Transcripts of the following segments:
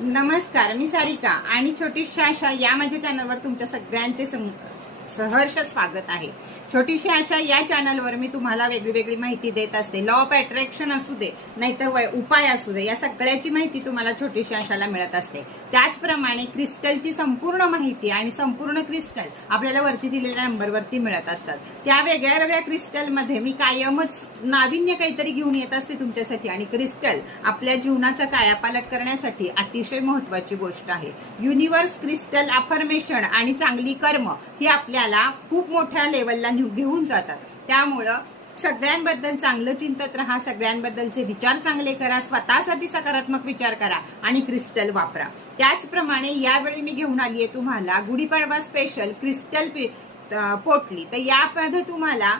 नमस्कार, मी सारिका आणि छोटीशी आशा या माझ्या चॅनलवर तुमच्या सगळ्यांचे सहर्ष स्वागत आहे। छोटीशी आशा या चॅनलवर मी तुम्हाला वेगळी माहिती देत असते। लॉ ऑफ अट्रॅक्शन असू दे नाहीतर उपाय असू दे, या सगळ्याची माहिती तुम्हाला छोटीशी आशाला मिळत असते। त्याचप्रमाणे क्रिस्टलची संपूर्ण माहिती आणि संपूर्ण क्रिस्टल आपल्याला वरती दिलेल्या नंबरवरती मिळत असतात। त्या वेगळ्या क्रिस्टलमध्ये मी कायमच नाविन्य काहीतरी घेऊन येत असते तुमच्यासाठी। आणि क्रिस्टल आपल्या जीवनाचा कायापालट करण्यासाठी अतिशय महत्त्वाची गोष्ट आहे। युनिव्हर्स क्रिस्टल अफर्मेशन आणि चांगली कर्म ही आपल्याला खूप मोठ्या लेवलला घेऊन जातात। त्यामुळं सगळ्यांबद्दल चांगलं चिंतत राहा, सगळ्यांबद्दलचे विचार चांगले करा, स्वतःसाठी सकारात्मक विचार करा आणि क्रिस्टल वापरा। त्याचप्रमाणे यावेळी मी घेऊन आली आहे तुम्हाला गुढीपाडवा स्पेशल क्रिस्टल पोटली। तर यामध्ये तुम्हाला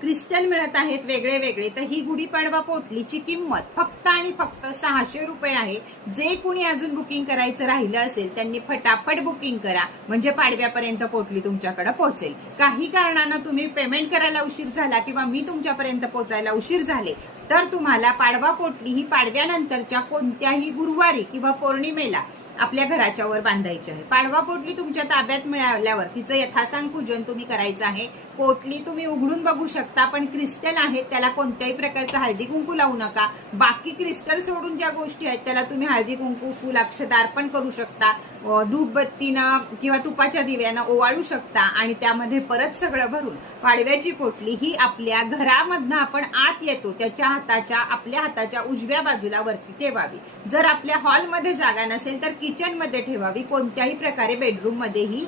क्रिस्टल मिळत आहेत वेगळे। तर ही गुढीपाडवा पोटलीची किंमत फक्त आणि फक्त 600 रुपये आहे। जे कुणी अजून बुकिंग करायचं राहिलं असेल त्यांनी फटाफट बुकिंग करा, म्हणजे पाडव्यापर्यंत पोटली तुमच्याकडे पोहोचेल। काही कारणानं तुम्ही पेमेंट करायला उशीर झाला किंवा मी तुमच्यापर्यंत पोहोचायला उशीर झाले तर तुम्हाला पाडवा पोटली ही पाडव्यानंतरच्या कोणत्याही गुरुवारी किंवा पौर्णिमेला आपल्या घराच्या वर बांधायची आहे। पाडवा पोटली तुमच्या ताब्यात मिळाल्यावर तिचं यथासांग पूजन तुम्ही करायचं आहे। पोटली तुम्ही उघडून बघू शकता, पण क्रिस्टल आहे त्याला कोणत्याही प्रकारचं हळदी कुंकू लावू नका। बाकी क्रिस्टल सोडून ज्या गोष्टी आहेत त्याला तुम्ही हळदी कुंकू फुल अक्षता अर्पण करू शकता, धूपबत्तीनं किंवा तुपाच्या दिव्यानं ओवाळू शकता आणि त्यामध्ये परत सगळं भरून पाडव्याची पोटली ही आपल्या घरामधनं आपण आत येतो त्याच्या आपल्या हाताच्या उजव्या बाजूला वरती ठेवावी। जर आपल्या हॉलमध्ये जागा नसेल तर किचन मध्ये ठेवावी, कोणत्याही प्रकारे बेडरूम मध्येही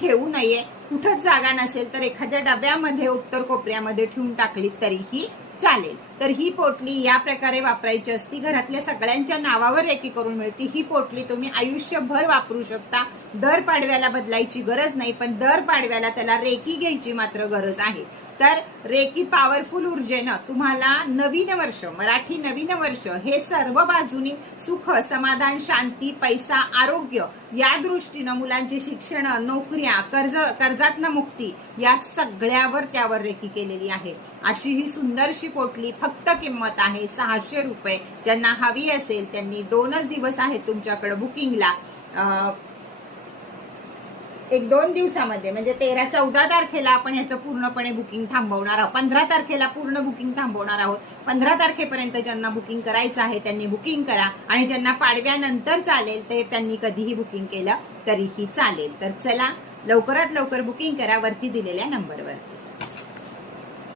ठेवू नये। कुठंच जागा नसेल तर एखाद्या डब्यामध्ये उत्तर कोपऱ्यामध्ये ठेवून टाकली तरीही चालेल। तर ही पोटली या प्रकारे वापरायची असती, घरातल्या सगळ्यांच्या नावावर रेकी करून मिळते। ही पोटली तुम्ही आयुष्यभर वापरू शकता। दर पाडव्याला बदलायची गरज नाही, पण दर पाडव्याला त्याला रेकी घ्यायची मात्र गरज आहे। तर रेकी पॉवरफुल ऊर्जेनं तुम्हाला नवीन वर्ष, मराठी नवीन वर्ष हे सर्व बाजूनी सुख, समाधान, शांती, पैसा, आरोग्य या दृष्टीनं मुलांची शिक्षण, नोकऱ्या, कर्जातनं मुक्ती या सगळ्यावर त्यावर रेकी केलेली आहे। अशी ही सुंदरशी पोटली फक्त किंमत आहे 600 रुपये। ज्यांना हवी असेल त्यांनी 2च दिवस आहेत तुमच्याकडे बुकिंगला। 1-2 दिवसामध्ये म्हणजे 13-14 तारखेला आपण याचं पूर्णपणे बुकिंग थांबवणार आहोत। 15 तारखेला पूर्ण बुकिंग थांबवणार आहोत। 15 तारखेपर्यंत ज्यांना बुकिंग करायचं आहे त्यांनी बुकिंग करा आणि ज्यांना पाडव्यानंतर चालेल ते त्यांनी कधीही बुकिंग केलं तरीही चालेल। तर चला लवकरात लवकर बुकिंग करा वरती दिलेल्या नंबरवर।